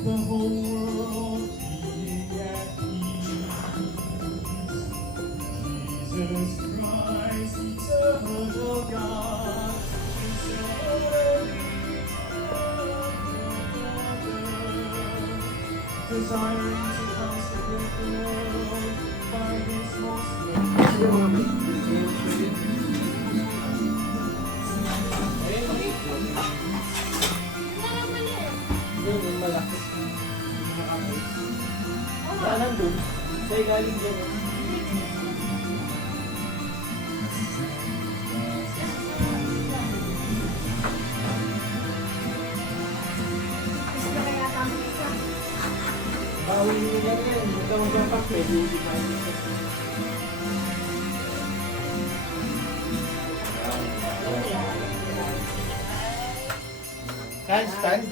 the whole world being at peace. Jesus Christ, eternal God, and so holy, desiring to consecrate the world by His most Yung malaki. Nandun. Sa'yo galing dyan. Bawal nyo lang yan. Huwag ka magpapak. Pwede yung gimana. Can stand?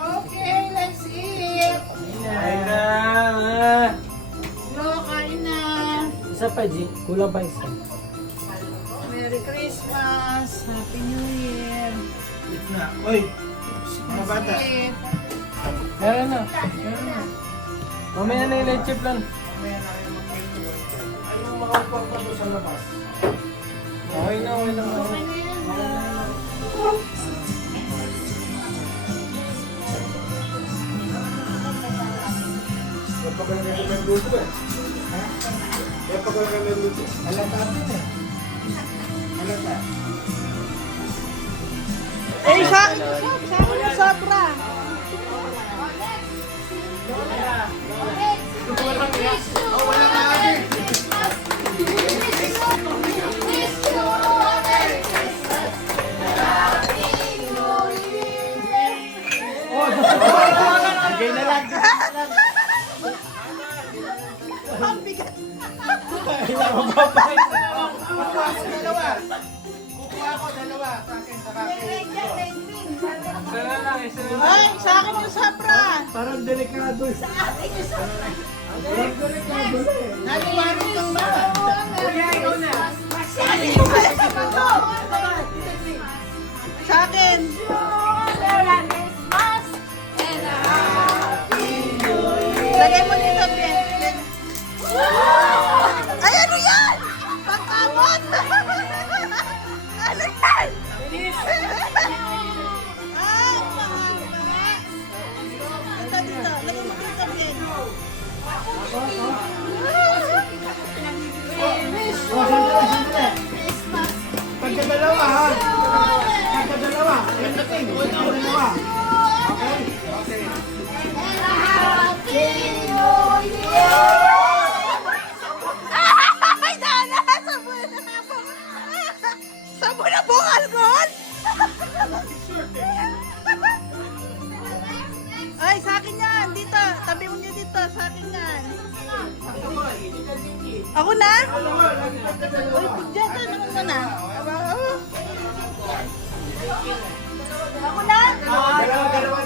Okay, let's eat. Kain na! Lo, kain na. Isa pa, G. Kulang pa isa. Merry Christmas. Happy New Year. Eat na. Oy, mga bata. Eat. Meron na. Meron na. Mamaya na yung leche plan. Anong makapag pa doon sa labas? Okay na, okay na. Okay na yan. Kapag kami nagluto eh. Ha? Kapag kami nagluto. Halata din eh. Halata. Eh, sa akin yung sobra. Oh, wala ka agad. Bigay na lang. Ang bigat. Kailangan mababay. Kukuha ako dalawa. Kukuha ako dalawa. Sa akin, sa akin. Isa na lang, isa na lang. Ay, sa akin yung sobra. Parang delikado. Sa akin yung sobra. Parang delikado eh. Naliwarin kang bata. Kuya, ikaw na. Sa akin. Lagay mo dito, Bien. Ay, ano yan? Pangkamot! Ano yan? Ay, mahaba. Dito, dito. Lagay mo dito, Bien. Oh, sandali. Pagkadalawa ha. Pagkadalawa. Yan natin. Pagkadalawa. Okay? Okay. Ay, dala! Sabon na po! Sabon na po, alcohol! Ay, sa akin yan! Dito! Tabi mo niyo dito! Sa akin yan! Ako na? Uy, dyan! Ano mo na? Ako na?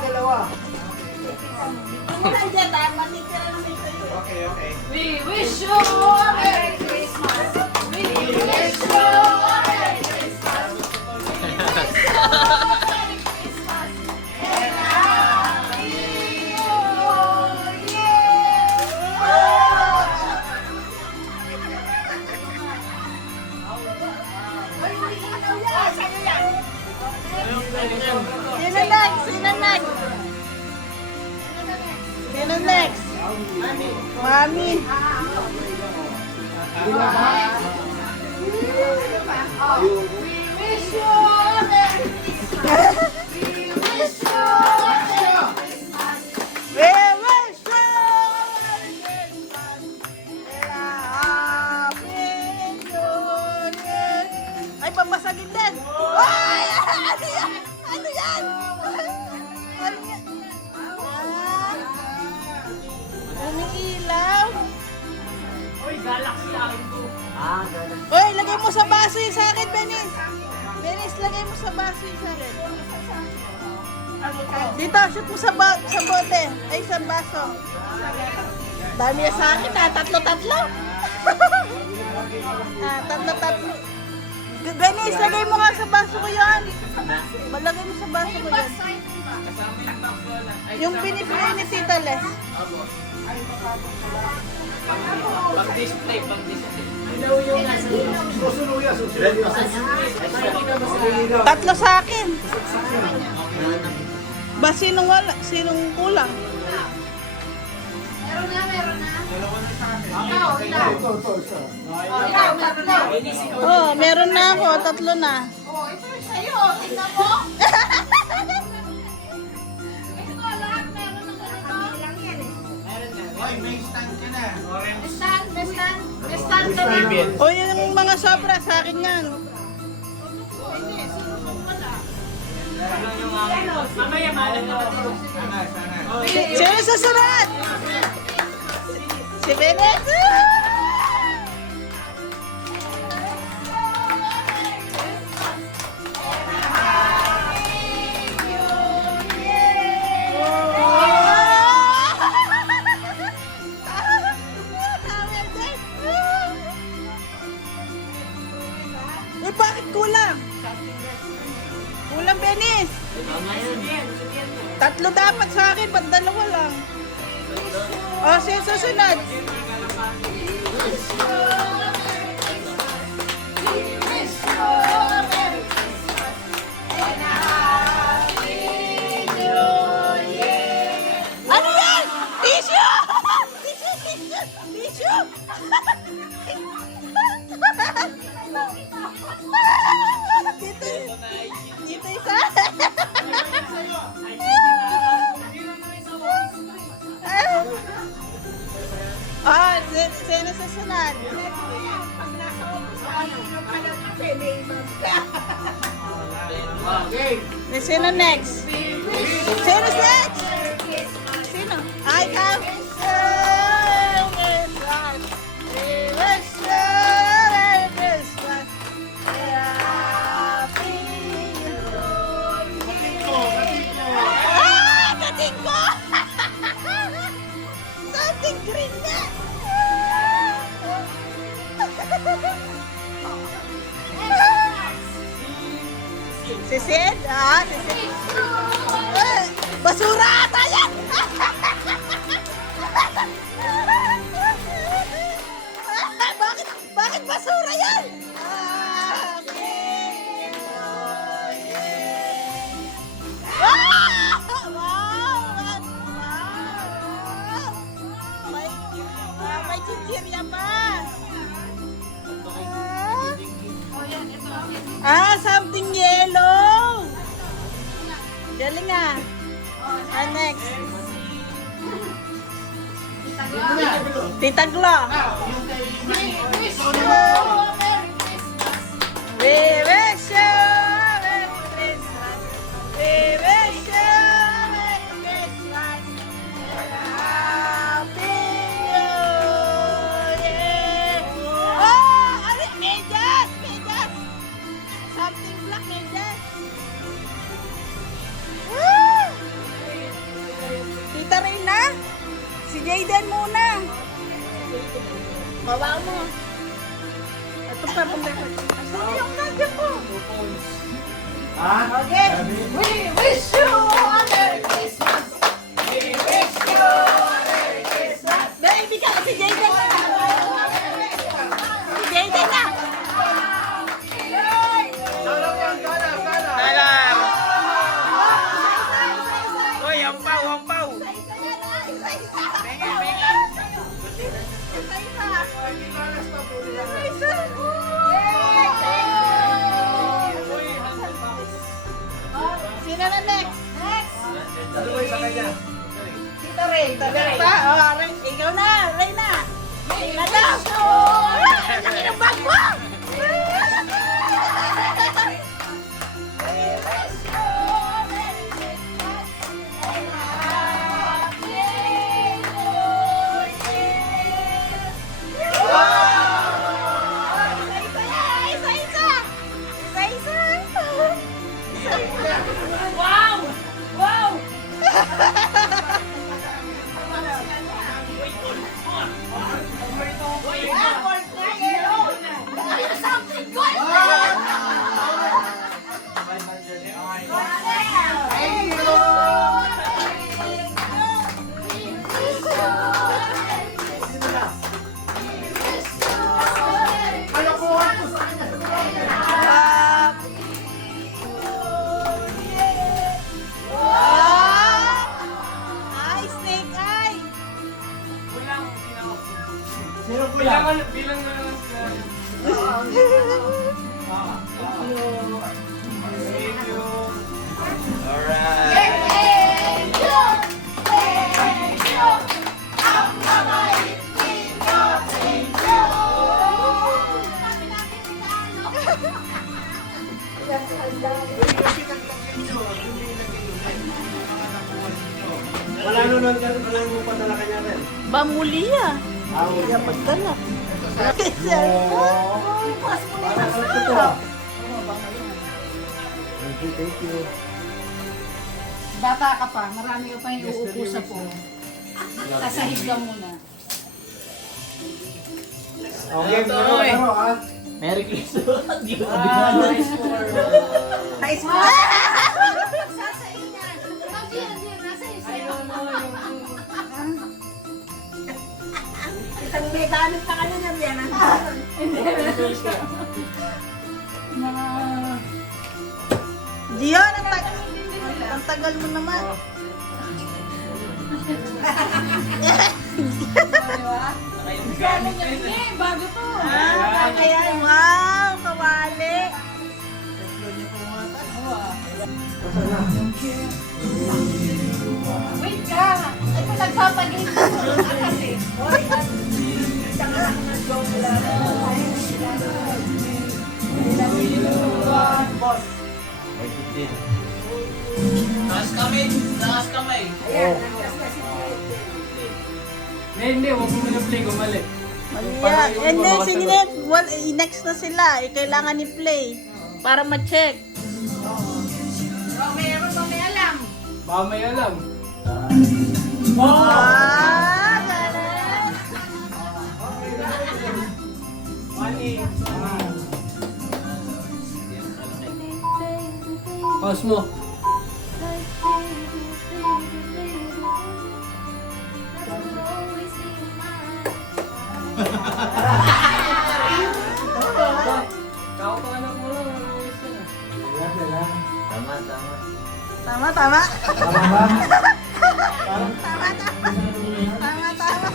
Dalawa. Ako na dyan! Matitira na dito. Okay, okay. We wish you a Merry Christmas. We wish you a Merry Christmas. We wish you a Merry Christmas and a Happy New Year. Sino next? Sino next? Sino next? Mami. We wish you a Merry Christmas. We wish you a Merry Christmas. We wish you a Happy New Year. Ay, pambasagin din. Ay! Ano yan? Ano yan? Ano yan? Ano ilaw? Uy, galaxy akin to. Uy, lagay mo sa baso yung sa akin, Benis. Benis, lagay mo sa baso yung sa akin. Dito, shoot mo sa bote. Ay, sa baso. Dami yan sa akin, ha? Tatlo-tatlo. Tatlo. Benis, lagay mo nga sa baso ko yan. Malagay mo sa baso ko yan. Yung binibili ni Tita Les. Pag-display. Tatlo sa akin. Ba sinong wala? Sinong kulang? Meron na. Ikaw, ilan? Ikaw, tatlo. Oh, meron na ako. Tatlo na. Oh, ito yung sa'yo. Tingnan mo. Ito, lahat meron ng ganito. Hoy, may stand ka na. May stand ka na. O yun yung mga sobra sa akin yan. Hindi, sino pang wala? Mamaya, malam na Sino susunod? Si Benes. Eh, bakit kulang? Kulang, Benis. Tatlo dapat sa akin, ba't dalawa lang? O, sino susunod? Ano yan? Tissue! Tissue! Dito isa. Ah, sino susunod? Sino next? Sino next? Sino? Ay, ikaw? Ah, kating ko! Something green na! Si Sid? Ah, si Sid. Basura ata yan! Bakit basura yan? May chichirya pa. Something yellow. Galing ah. Next. Tita Glo. We wish you a Merry Christmas. We wish you a Merry Christmas. Happy New Year. Oh, ano? Medyas! Something black, medyas. Woo! Tita Reyna, si Jayden muna. Bawa mo. Ito pa, bumalik. Asan yung nagyan ko? Ha? Okay. We wish you a Merry Christmas. We wish you a Merry Christmas. Baby ka, si Jayden na. Si Jayden na. Talang! Uy, hampaw! Sino na next? Dalawa sa kanya. Tita Ray. Pa? Oh, Ray. Ikaw na, Reyna. Reyna daw. Laki ng bag mo. Wow! Bamuli ah. Kaya Magdala. para sa ito. Thank you. Bata ka pa, marami ka pa yung uupo sa po. Sasahig ka muna. Okay, laro ah. Merry Christmas. Nice mo. Sasahig niya. Diyan, nasa iyo. Isang may ganit ka kanina, Biana. Dion, ang tagal mo naman. Bago to. Kaya, wow, kawali. Wait ka. Ito nagpapagay ko. Kasi. Taas kamay. Hindi, huwag mo na-play, gumali. Yeah. And then, sige na, well, next na sila. Kailangan i-play. Para ma-check. Meron ba may alam? Baka may alam. Ah, galing. Pause mo. Kaupanak mo lang. Tama, tama. Tama, tama. Tama ba? Tama, tama. Tama, tama.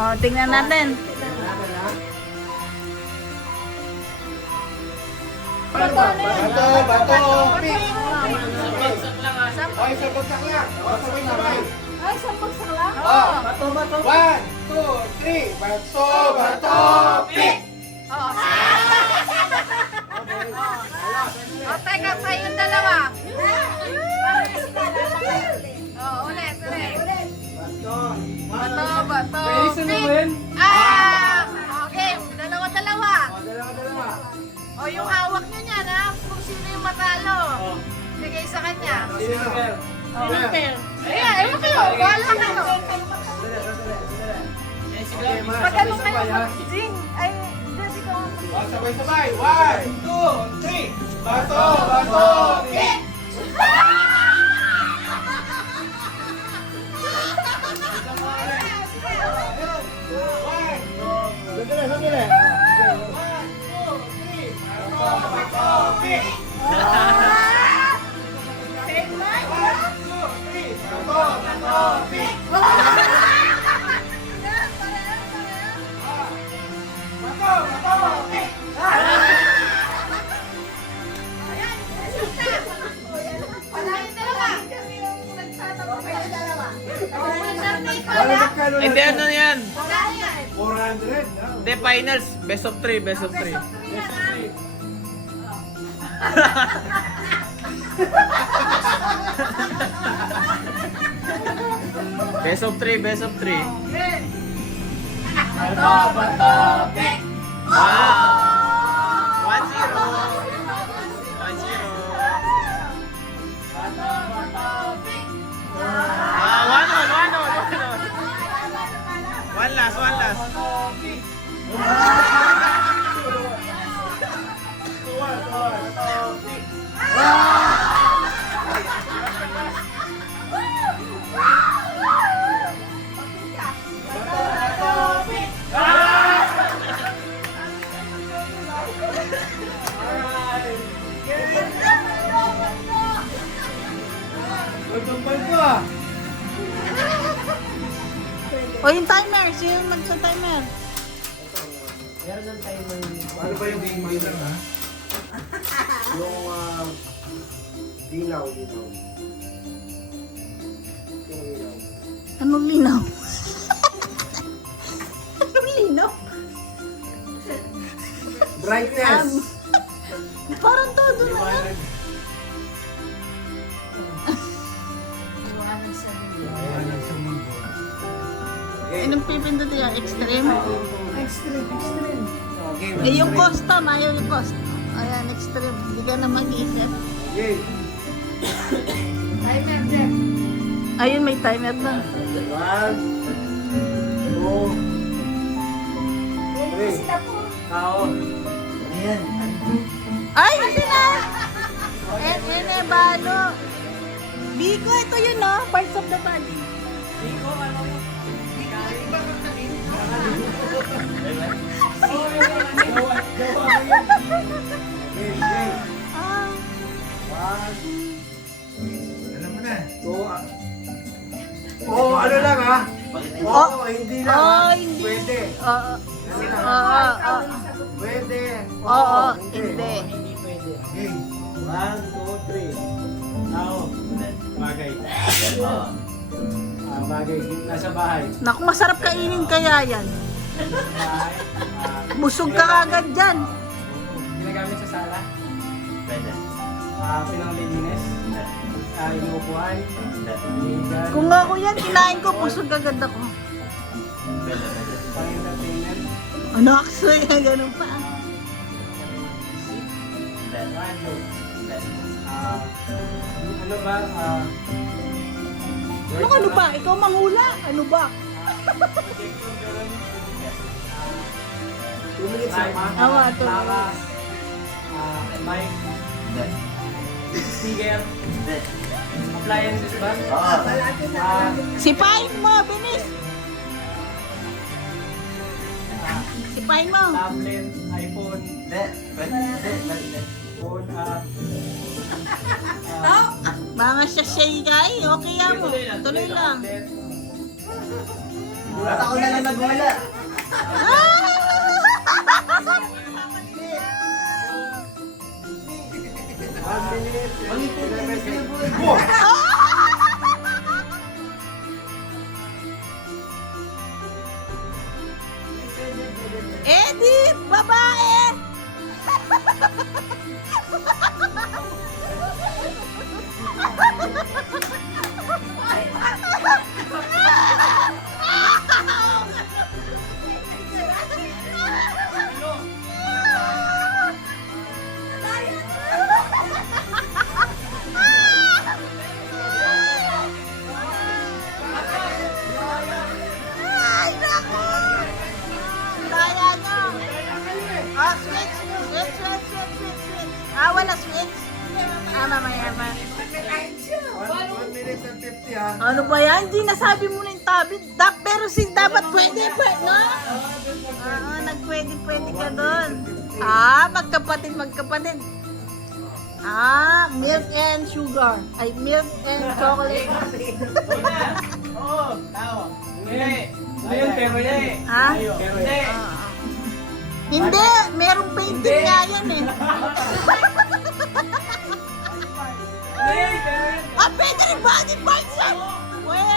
Oh, tingnan natin. Bato, pick. Ay, sa bagsak lang. Sabay-sabay. Ay, sa bagsak lang? Bato. 1, 2, 3. Bato, pick. O, teka, sa yung dalawa. Ulit. Bato, Pwede sa pick. naman. Okay, dalawa-dalawa. Dalawa. O, yung hawak nyo niyan, ha? Kung sino yung matalo. Bigay sa kanya. Sino? Ayan, ewan kayo. Bahala kayo. Pag ano kayo, Jing, ay, Jesse ko. Sabay-sabay. 1, 2, 3. Bato, pick. Sandali. 1, 2, 3. Hindi, ano yan? 400. Hindi, finals. Best of 3, best of 3. Best of 3, best of 3. Bato, pick. Wow! 1-0. 1-1. One last. O, yung timer. Sino yung magsa-timer? Ano ba yung game yun ha? Yung linaw. Yung linaw. Anong linaw? Anong linaw? Brightness. Sinong pipindutin yan? Extreme? Extreme. Okay. Eh, yung custom, ayaw yung custom. Ayan, extreme. Hindi ka na mag-isip. Okay. Timer, Jeff. Ayun, may timer na. 1, 2, Yes, sila po. Tao. Ayan. Ay, sila! Balo. Biko, ito yun, no? Parts of the body. Okay, okay. Ah. 1. Alam mo na. 2. Oo, ano lang ha? Oo, hindi lang ha? Oh, hindi. Pwede. Oo. Oo. Pwede. Oo, hindi. Hindi pwede. Okay. 1, 2, 3. Tao. Bagay. Bagay. Nasa bahay. Naku, masarap kainin kaya yan. Bahay. Busog ka kagad dyan. Ginagamit sa sala. Pwede. Pinanglilinis. Inuupuan. Inihigan. Kung ako yan, kinain ko, busog agad ako. Pwede, pwede. Pang-entertainment. Ano, aksoy, ganun pa. Hindi. Radyo. Hindi. Ano ba? Ano ba? Ikaw manghula? Ano ba? Projector gano'n. 2 minutes lang ha? Awa, ito. Lakas. Mic. Hindi. Speaker. Hindi. Appliances ba? Oo. Sipahin mo, bilis! Sipahin mo. Tablet. iPhone. Hindi. Pwede. Hindi. Pwede. Phone. Mga sasay kay, okay yan mo. Tuloy lang. Tablet. Ba't ako na lang nagwala? Edith, babae! Ay, naku! Daya nyo! Ah, switch! Ah, wala switch. Ah, mamaya ba? 1 minute and 50 ha? Ano ba yan? Hindi nasabi mo na yung tablet. Pero dapat pwede, no? Oo, nagpwede ka doon. Ah, magkapatid. Ah, milk and sugar. Ay, milk and chocolate. Oo. Tao. Hindi. Ayun, pero hindi. Ha? Pero hindi. Ah. Hindi, merong painting nga yan eh. Hindi, pero yun. Ah, pwede rin body parts yan! Pwede,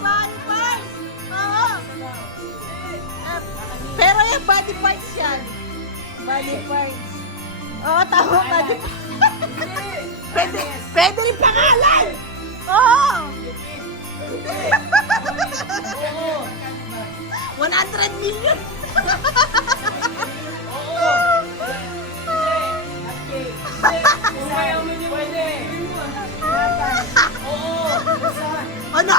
body parts! Oo. Pero yung body parts yan. Body parts. Oo, tama, body parts. Pwede rin pangalan! Oo! 100 million! Kung ayaw mo niyo, pwede. Ano?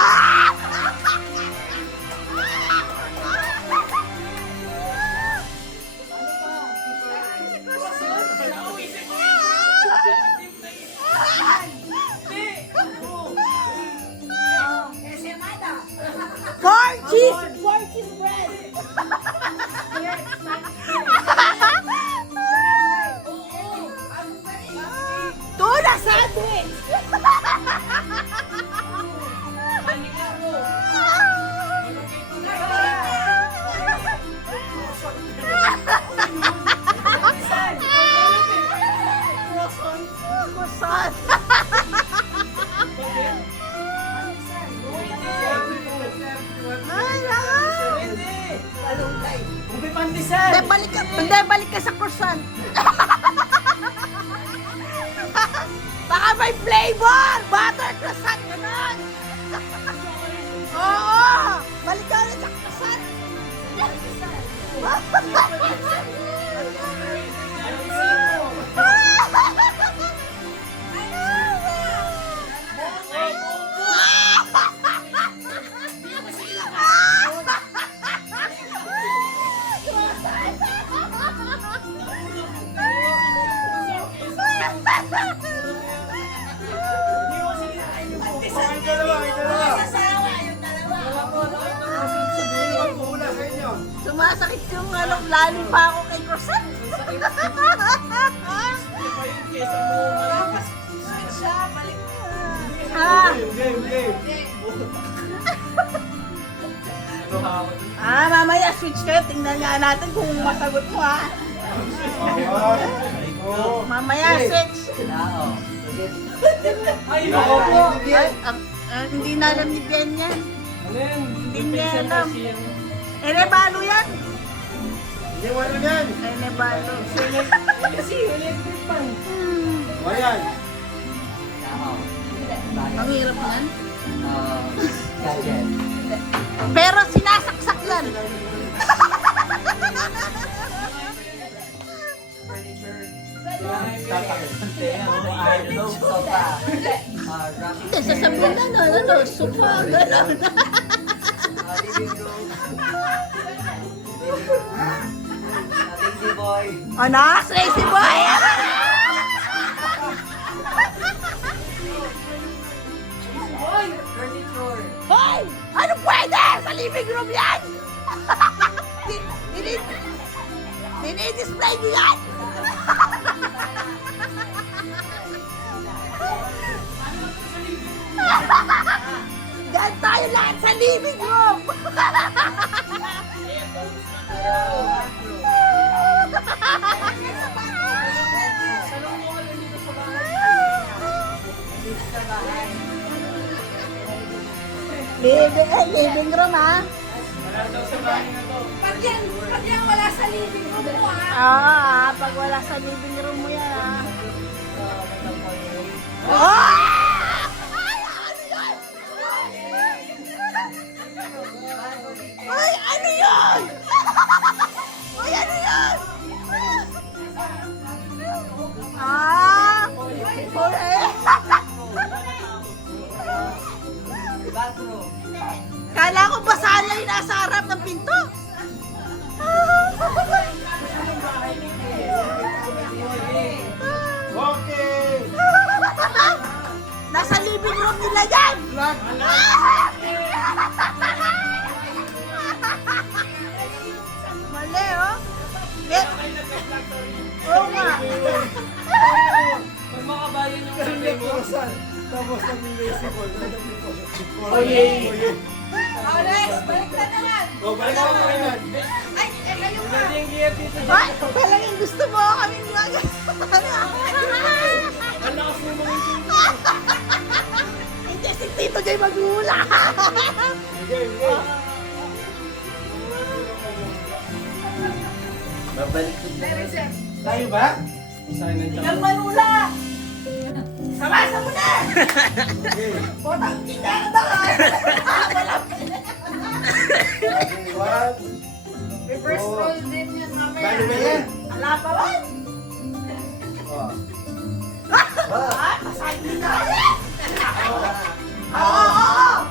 Four cheese bread! Tuna sandwich! Croissant! Ay, Ubi pandesal. Hindi, balik ka sa croissant. Baka may flavor! Butter croissant, gano'n! Oo! Balik ka ulit sa kasal! Yung dalawa. Una sa inyo. Sumasakit yung lali pa ako kay Croissant. Game. Mamaya switch kayo. Tingnan nga natin kung masagot mo ha. Mamaya switch. Ay, ako po. Hindi na alam ni Ben yan. Ano yan? Hindi niya Pinsan alam. kasi yan. Enebalo yan. Hindi, wala yan. Enebalo. Kasi, electric pan. Wala yan. Ang hirap yan. Pero sinasaksak yan. Hindi, sasabihin na, sofa, gano'n. Ano? Crazy boy! Hoy! Ano pwede? Sa living room yan! Dinidisplay niyo yan! Diyan tayo lahat sa living room! Living room ha? Wala daw sa bahay na to. Pag yan wala sa living room mo Oo pag wala sa living room mo yan ha? Oh! Ay, ano yun? Ay, ano yun? Okay. Kala ko ba sana yung nasa harap ng pinto? Okay. Nasa living room nila yan! Mali, oh. Oo nga. Pag makabayan yung sabi mo. Tapos naging lazy ball. Oye. Alex, balik na naman. Balik ako mo yan. Ay, kayo pa. Pwede yung gear dito. Ay, palaging gusto mo kami mag... Ang lakas mo mga ito. Hindi, si Tito Jay maghula. Game. Babalik ko na. Tayo ba? Sign ng Ang manula. Samasa mo na! Potang tingnan na ka! One. Reverse roll din yun mamaya. Bali ba yan? Ala pa ba? Oh. Masahin na yan! Oo!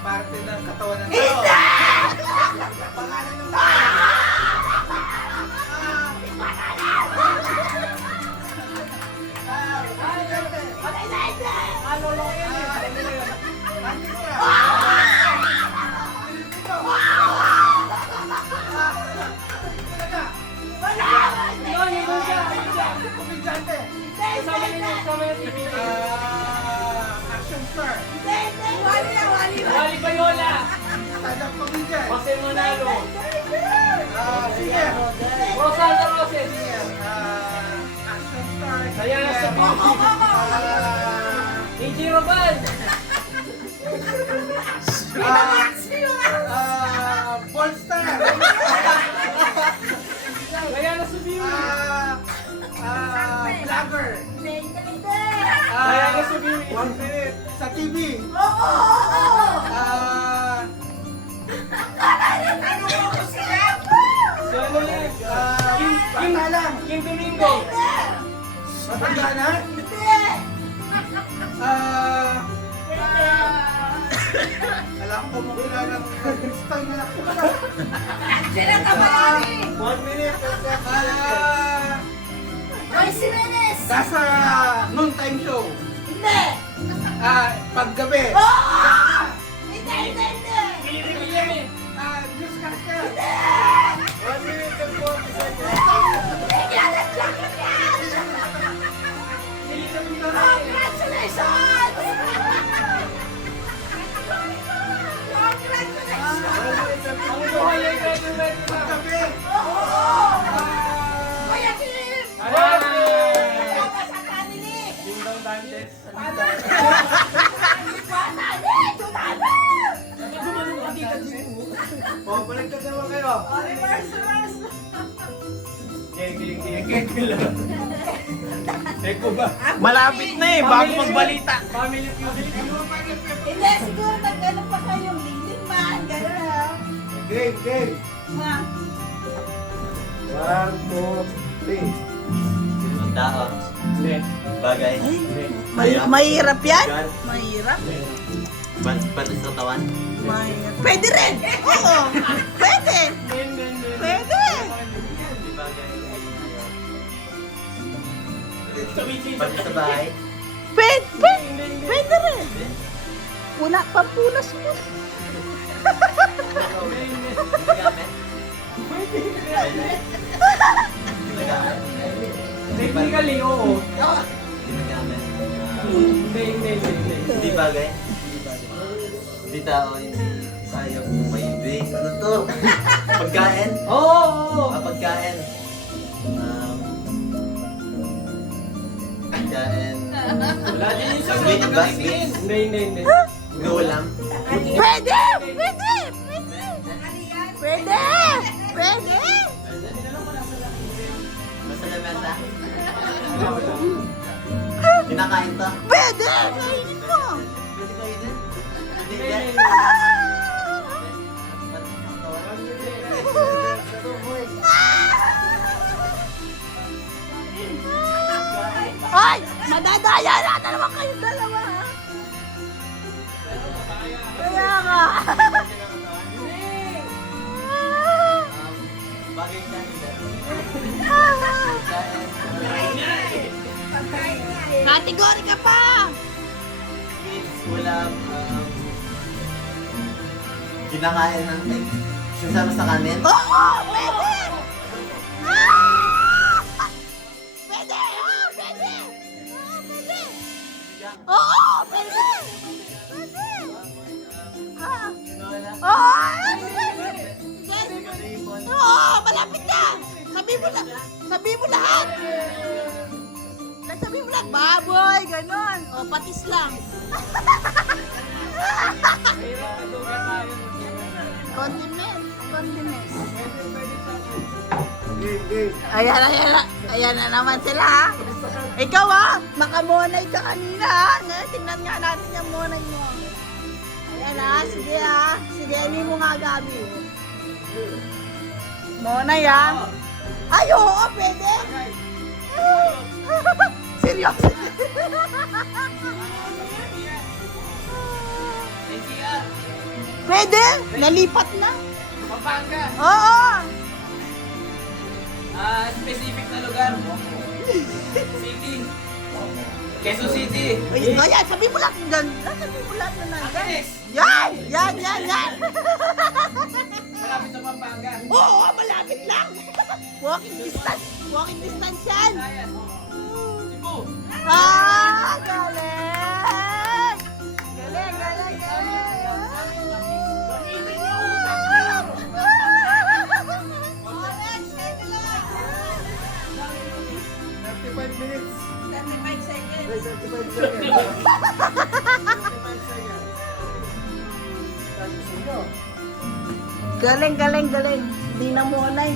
Parte ng katawan ng Hindi! Pangalan ng Action star. Wali Bayola. Tadang comedian. Jose Manalo. Sige. Rosanda Roses. Action star. Diana Sabin. AJ Robal. Ball star. Diana Sabin. Vlogger. Diana Sabin. 1 minute sa TV. Si ano ulit? Bata lang. Kim Domingo. Matanda na? Alam ko mo kilala ng style na ako. Sila Tabayani! 1 minute. Joyce Jimenez! Nasa noontime show. Hindi! Paggabi. Oh! Hindi, hindi, hindi! William eh. Diyos Casca. 1 minute and 40 seconds. Bigyan ng jacket yan! Congratulations! Congratulations! Ang buhay ay graduate na. Paggabi. Kuya Kim! Salamat! Sa kanili! Ding Dong Dantes. Balik ka naman kayo. Eko ba? Malapit na eh, bago magbalita. Family feud. Hindi, siguro nag-ano pa kayong leading man, gano'n ah. Game, game. Ma, 1, 2, 3. Ang tao. Hindi. Bagay. Mahirap yan? Mahirap. Batas sa katawan. Mahirap. Pwede rin. Oo. Pwede. Pwede. Hindi bagay. Batas sa bahay. Pwede. Pwede rin. Pampunas mo. Gamit. Ginagamit. Technically, oo. Ginagamit. Hindi. Hindi bagay. Hindi tao, hindi sayang may ano to? Pagkain? Oo. Pagkain. Pagkain. Wala din yung sa Sweet ba? Sweet? Hindi. Ulam? Pwede. Pwede. Pwede. Pwede. Basta lamesa? Kinakain to? Pwede. Kainin mo. Pwede kayo din? Hindi din? Ay! Madadaya na naman kayong dalawa. Kaya nga. Bagay ka nila. Kategori ka pa. Sweets, ulam, kinakain ng sasama sa kanin. Oo! Pwede! Ah! Pwede! Ah, pwede! Ah, pwede! Oo! Pwede! Pwede! Ah! Oo! Oo! Malapit na! Sabi mo lahat! Sabi mo lahat! Baboy! Ganon! O, patis lang! Condiments! Condiments! Game, game. Ayan na naman sila ha. Ikaw ha, makamonay ka kanina ha. Tingnan nga natin yung monay mo. Ayan ha, sige ha. Sige, hindi mo nga gabi. Monay ha. Ay, oo, pwede. Seryoso. Pwede, nalipat na. Pampanga. Oo. Specific na lugar. City. Quezon City. Ay, ayan, sabi mo lang dyan. Sabi mo lang na nandyan. Angeles. Yan! Malapit sa Pampanga. Oo, malapit lang. Walking distance. Walking distance yan. Ayan. Cebu. Ah, galing! Galing. 35 minutes. 35 seconds. 35 seconds. 35 seconds. Gusto nyo? Galing. Hindi na monay.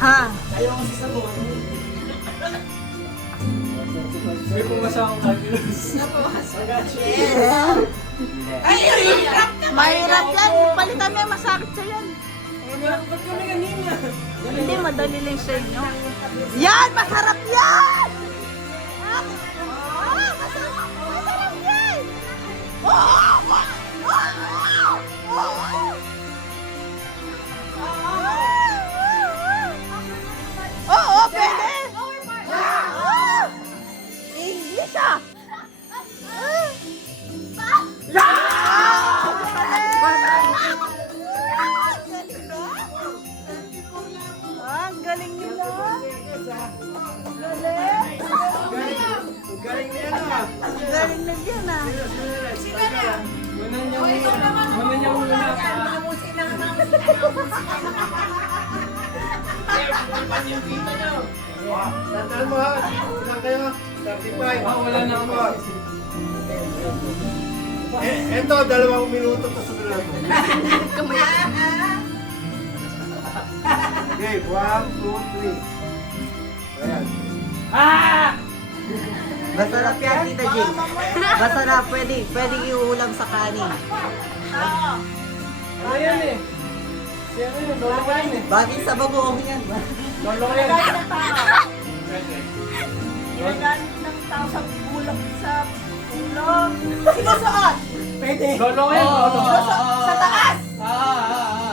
Ha? Ayaw kasi sa buwan. 35 May pumasa akong calculus. Mahirap yan. Palitan mo yung masakit sa yan. Ba't kami kanina? Hindi, madali lang sa inyo. Yan! Masarap yan! Ah, masarap! Masarap yan! Oo, pwede! English ah! Ang galing nila. Galing na yan ah. Ang galing na yan ah. Una niya muna. Tandaan mo ha. Ilan kayo? 35. Wala na ako. Eto, 2 minuto pa sumunod mo. Okay, 1, 2, 3. Ayan. Masarap yan, Tita Jing. Masarap, pwede iulam sa kanin. Ano yan eh? Si ano yun? Lolo ko yan eh. Bakit sa bagoong yan? Lolo ko yan. Ginagamit ng tao sa bulak sa ulo. Sinusuot. Pwede. Lolo ko yan. Lolo ko. Sa taas.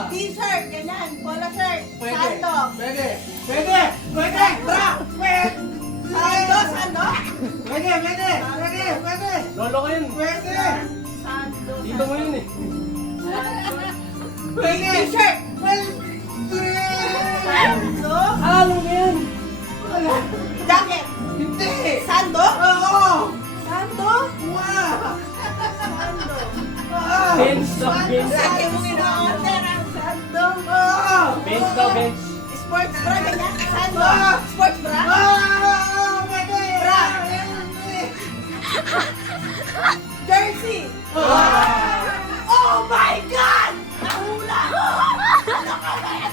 T-shirt, Ganyan. Polo shirt. pwede. Sando. Pwede. Pwede. Pwede. Bra. Pwede. Sando. Pwede. Pwede. Pwede. Pwede. Lolo ko yan. Pwede. Sando. Dito mo yun eh. Pwede. T-shirt. Pwede. Sando. Ano yan? Jacket. Hindi. Sando. Oo. Sando. Wow. Sando. Bench daw, bench. Lagi mong ino-order ang sando. Bench daw, bench. Sports bra, ganyan. Sando. Sports bra. Pwede. Bra. Jersey. Oh my God! Nahula! Ano ka ba yan?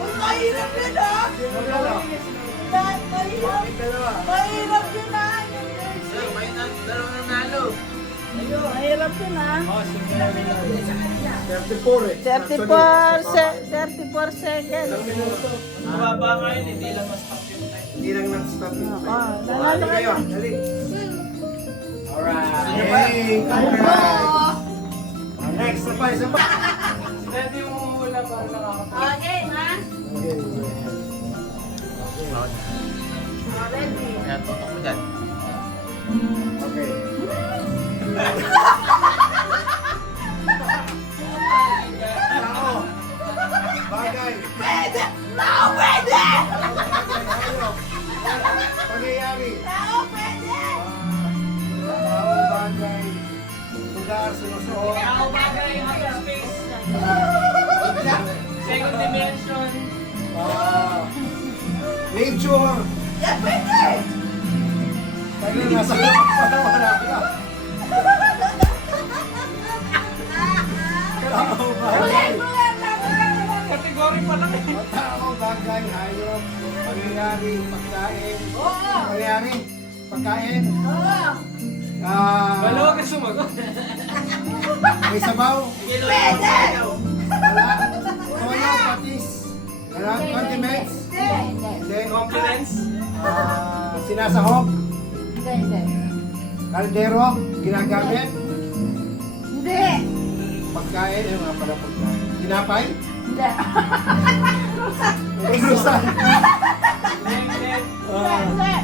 Uy, mahirap yun ah! Mahirap! Mahirap yun ah! Yung jersey. Ayun, mahirap yun ah! Oh, sige. 34 eh. 34 seconds. Mababa ka yun, hindi lang mas top yun. Hindi lang nag-stop yun. Nanalo kayo. kayo. Dali. Alright. Hey, congrats. Next, isa pa. Si Daddy yung mumula para nakakapag. Okay, ha? Okay. Tao. Bagay. Pwede! Tao, pwede! Hayop. Pangyayari. Tao, pwede! Tao, bagay. Lugar, sinusuot. Tao bagay, outer space. Second dimension. Nature. Yan, pwede! Tayo nasa wala ka. Tao, bagay. Category pa lang eh. Tao, bagay, hayop, pangyayari, pagkain. Oo! Pangyayari, pagkain. Oo! Dalawa ka sumagot. May sabaw. Pwede! Wala. Toyo, patis. Wala, condiments. Then, Compliments. sinasahog. Hindi. Kaldero, ginagamit. Hindi. Pagkain, mga pala pagkain. Tinapay. Hindi. Urusan. Hindi. Hindi.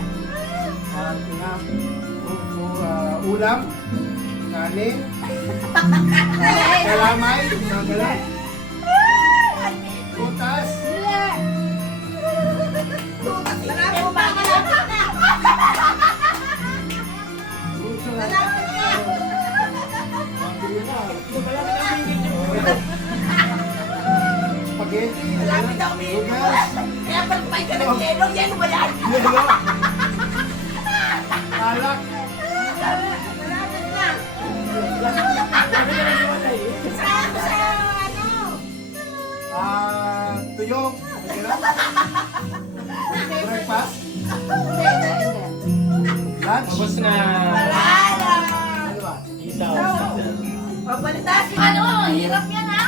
Ulam. Kanin. Kalamay. Magalan. Putas. Marami mo ba? Spaghetti. Malapit ako may Lugas. Kaya pagpay ka ng yelo, yelo ba yan? Yelo. Alak. Malapit na. Sa ano? Ah, Tuyong. Breakfast. Lunch. Tapos na. Ano ba? Isaw. Pabalita si Ano? Hirap yan ha?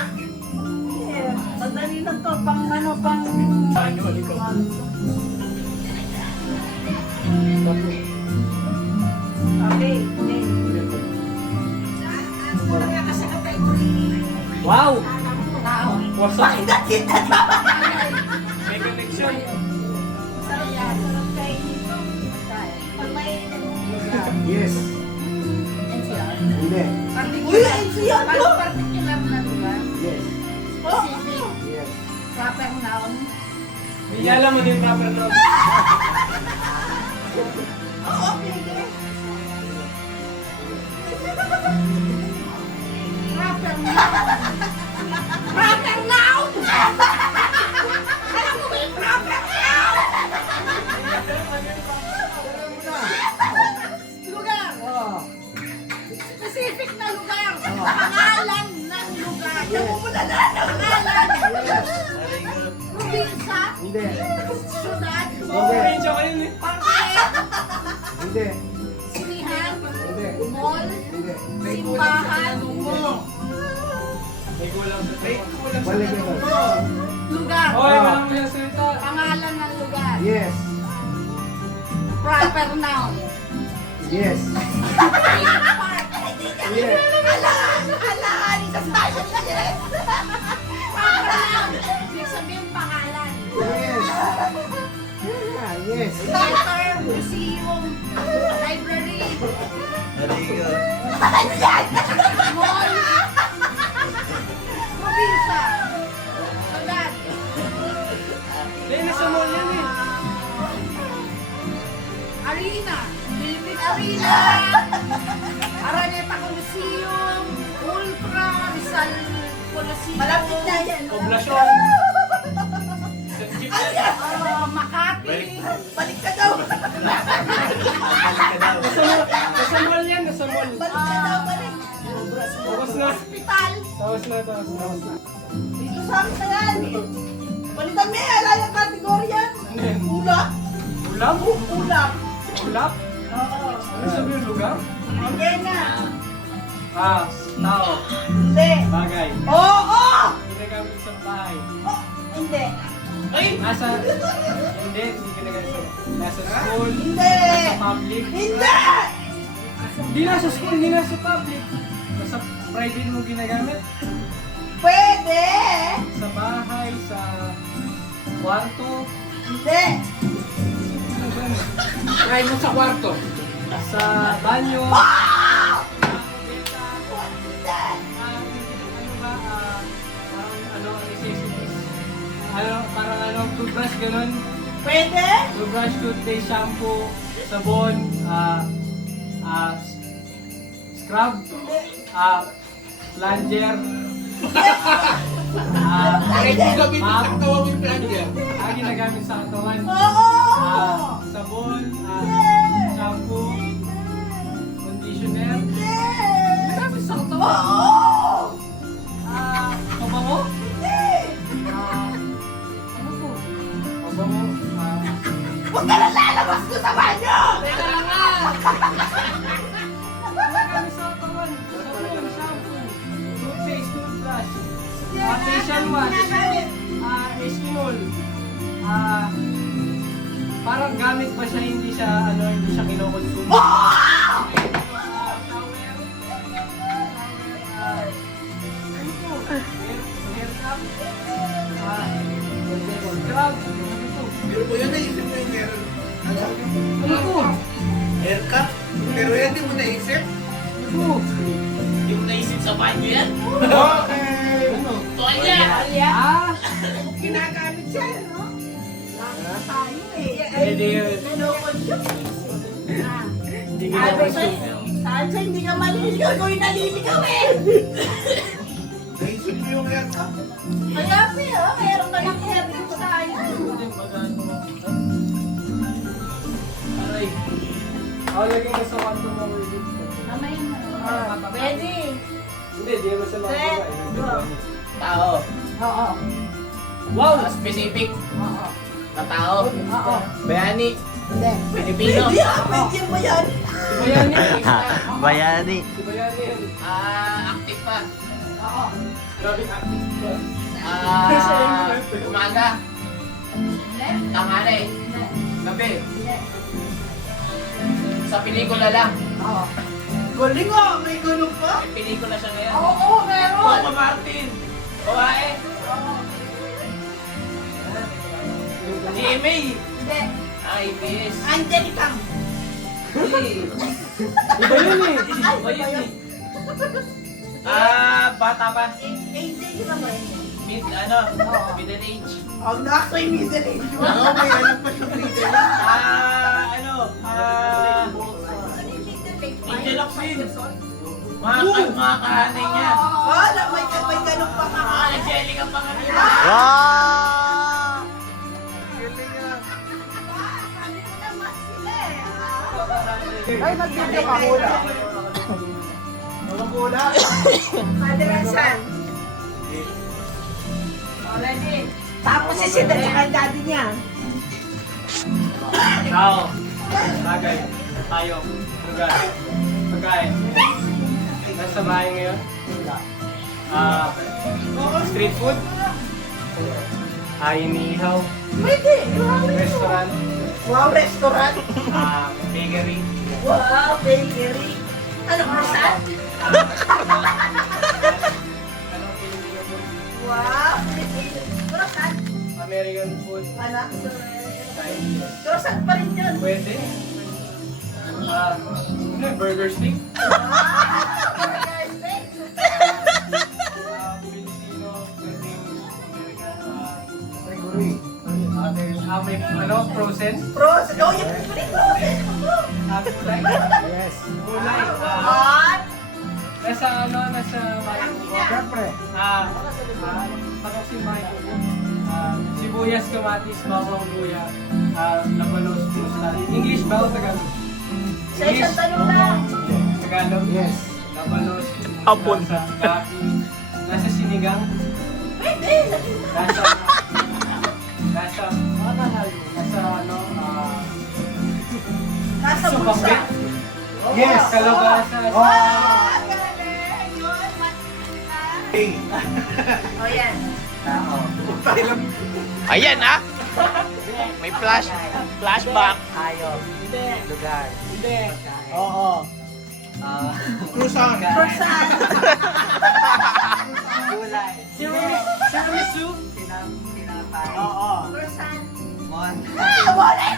Madali lang to, pang ano, pang... Okay, okay. Wow! Wasak! May connection. Yes. Hindi. Uy, NCR to! Particular na lugar. Yes. Specific. Yes. Proper noun. Hindi alam mo din proper noun. Proper noun. Proper noun! Alam mo ba yung proper noun? Lugar. Specific na lugar. Pangalan ng lugar. Pangalan. Probinsya. Hindi. Syudad. Medyo kayo eh. Parke. Hindi. Sinihan. Hindi. Mall. Hindi. Simbahan. May kulang sa tanong. Balik ito. Lugar. Hoy, walang mo yung salita. Pangalan ng lugar. Yes. Proper noun. Yes. Park. Yes. Alaan, isa special na yes! Proper noun. Ibig sabihin pangalan. Yes. Yeah, yes. Theater, museum, library, mall, probinsya, syudad, Hindi, nasa mall yan eh. arena, Philippine Arena, Araneta Coliseum, Ultra, Rizal Coliseum, Malapit na yan. Poblasyon. San Jeep yan. Makati, Balik ka daw! Nasa mall yan, nasa mall. Balik ka daw, balik! Tapos na. hospital, Tapos na. Dito sa akin na yan! Balitan mo, ala yung kategorya yan! Ano yan? Ulap! Ulam? Ulap! Ulap? Oo. Ano sabi yung lugar? Okay na! Tao. Hindi! Bagay. Oo! Ginagamit sa bahay. Oh, hindi! Nasa... Hindi ginagamit sa... Nasa school. Hindi! Nasa public. Hindi! Hindi nasa school, hindi nasa public. Nasa private mo ginagamit. Pwede! Sa bahay, sa kwarto. Hindi! Ano ba yun? Try mo sa kwarto. Sa banyo. Parang toothbrush ganun. Pwede? Toothbrush, toothpaste, shampoo, sabon, scrub, plunger, mop, ginagamit sa katawan, Oo! sabon, shampoo, conditioner, ginagamit sa katawan, Oo! mabango, ano po? Mabango, Huwag ka na lalabas ko sa banyo! teka lang nga! Ginagamit sa katawan, sabon, shampoo, toothpaste, toothbrush, facial wash, Eskinol. Parang gamit ba siya, hindi siya kinokonsume. Shower. Hair cap. Scrub. Pero po yun, naisip mo yung meron. Ano po? Haircut? Pero yan, di mo naisip? Ano po? Hindi mo naisip sa banyo yan? Okay! Ano? Toya! Ginagamit siya, no? Laki tayo eh. Pwede yun. Hindi kinokonsume. Saan siya hindi ka maliligaw? Ikaw yung naliligaw eh! Naisip mo yung haircut? Kaya meron ka ng hair dito sa ayan. Aray. Ako lagay mo sa kwarto mo. mamaya na. Pwede. Hindi, di naman siya makagawa. Tao. Oo. Wow! Specific. Na tao. Bayani. Hindi. Pilipino. Pwede mo yan. Bayani. Bayani. Si Bayani yan. Active pa. Grabe active ba? Umaga. Tanghali. Gabi. Sa pelikula lang. Galing ah, may ganun pa. May pelikula siya ngayon. Oo, meron. Coco Martin. Babae. GMA. Hindi. IBS. Angelica. Hindi. Iba yun eh. Iba yun eh. Bata pa. Angelica ba yun? Middle age. Ang nasa yung middle age. Oo, may alam pa siya middle age. Angel Oxin. Mga kahanay niya. Wala, may ganun pa ka. Angelica Panganiban. Wow! Ay, mag-video ka muna. Mga bola. Madalasan. Already. Tapos si Sid at saka ang daddy niya. Tao. Bagay. Tayo. Lugar. Pagkain. Nasa bahay ngayon? Street food? Inihaw? Pwede. Restaurant? Wow, restaurant. Bakery? Wow, bakery. Ano, croissant? Anong Filipino food? Wow, Filipino. Croissant. American food? Anak, Chinese? croissant pa rin yun. Pwede? Burger stick? Filipino, Filipino, American, frozen? Frozen. Oh, yung frozen. Gulay? Yes. Gulay. At, Nasa bayan ko. Siyempre. Patok si Mike. Sibuyas, kamatis, bawang luya, labanos, mustard. English ba o Tagalog? sa isang tanong lang. Tagalog? Yes. Labanos, Apon. nasa sinigang, Pwede. lagyan mo. nasa Nasa sa bulsa. bakit, Yes. kalabasa, Ah, galing. Yun, Hey. O yan. Ayan ah. May flashback. Tayo. Hindi. Lugar. hindi, Oo. Croissant. Croissant. Gulay. tiramisu, Tinapay. Oo. Croissant. Mon. Ah, wala.